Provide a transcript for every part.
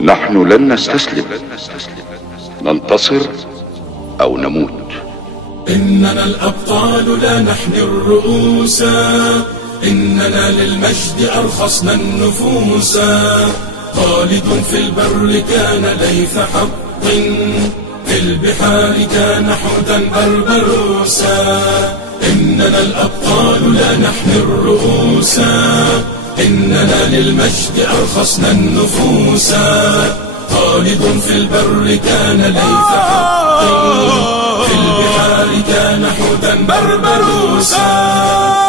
نحن لن نستسلم، ننتصر أو نموت. إننا الأبطال لا نحن الرؤوس، إننا للمجد أرخصنا النفوس. خالد في البر كان ليث حق، في البحار كان حوتا بربروسا. إننا الأبطال لا نحن الرؤوس، إننا للمجد أرخصنا النفوس. خالد في البر كان ليث حق، في البحار كان حوتا بربروسا.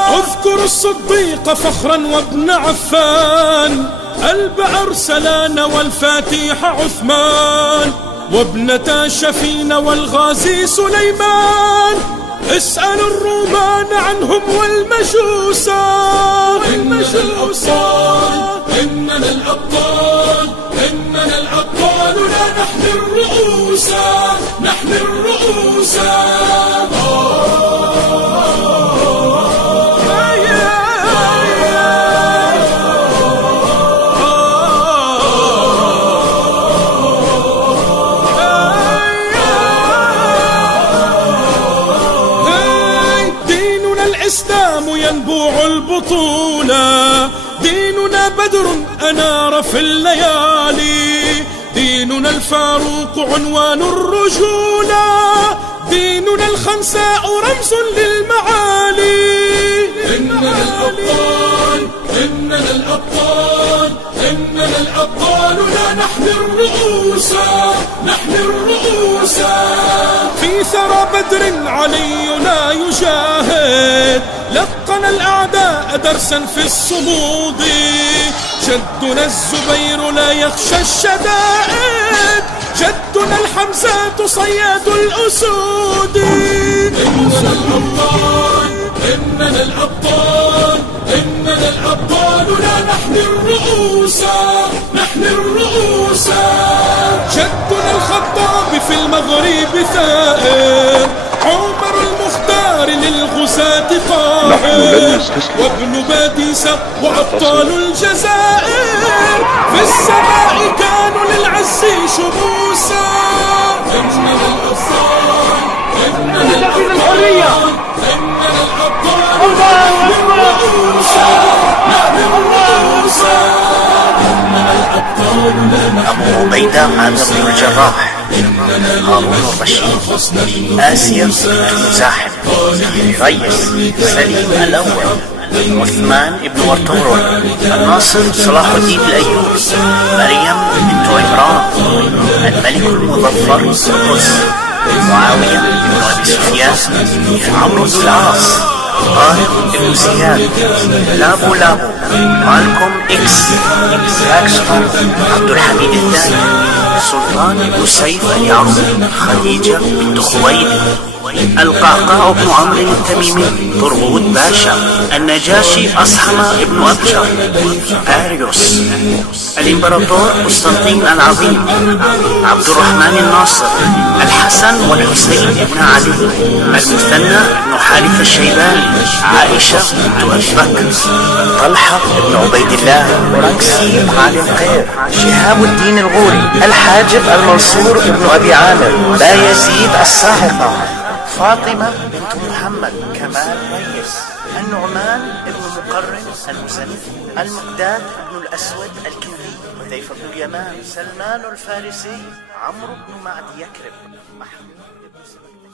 اذكر الصديق فخرا وابن عفان، قلب أرسلان والفاتح عثمان، وابنتا شفين والغازي سليمان. اسأل الرومان عنهم والمجوسا. إننا الأبطال، إننا الأبطال، إننا الأبطال لا نحن الرؤوس، نحن الرؤوس. الإسلام ينبوع البطولة، ديننا بدر أنار في الليالي، ديننا الفاروق عنوان الرجولة، ديننا الخنساء رمز للمعالي. إننا الأبطال، إننا الأبطال، إننا الأبطال لا نحن الرؤوس، نحن الرؤوس. في ثرى بدر علينا يجاهد، لقن الأعداء درسا في الصمود. جدنا الزبير لا يخشى الشدائد، جدنا الحمزة صياد الأسود. إننا الأبطال، إننا الأبطال، إننا الأبطال لا نحن الرؤوس، نحن الرؤوس. جدنا الخطاب في المغرب ثائر، عمر المختار للغزاة قاهر، وابن باديسة وأبطال الجزائر في السماء كانوا للعز شموسا. إننا الأبطال، إننا الأبطال، إننا الأبطال نحن الرؤوس، نحن الرؤوس. إننا الأبطال لا نحن أبو عبيدة عامر بن الجراح، هارون الرشيد، آسيا المزاحم، ريس سليم الأول، عثمان بن ورطورون، الناصر صلاح الدين الأيوبي، مريم بنت عمران، الملك المظفر قدس، معاوية بن أبي سفيان، عمرو بن العاص، طارق بن زياد، لابو مالكوم إكس، عبد الحميد الثاني، سلطان بن سيف اليعربي، خديجة بنت خويلد، القعقاع بن عمرو التميمي، طرغوت باشا، النجاشي أصحم بن أبشر، أريوس، الإمبراطور قسطنطين العظيم، عبد الرحمن الناصر، الحسن والحسين بن علي، المثنى بن حارث الشيباني، عائشة بنت أبي بكر، طلحة بن عبيد الله، ركسي علي القير، شهاب الدين الغوري، الحاجب المنصور بن أبي عامر، بايزيد الصاعقة، فاطمة بنت محمد، كمال ريس، النعمان بن مقرن المزني، المقداد بن الأسود الكندي، حذيفة بن اليمان، سلمان الفارسي، عمرو بن معد يكرب، محمود بن سلمان.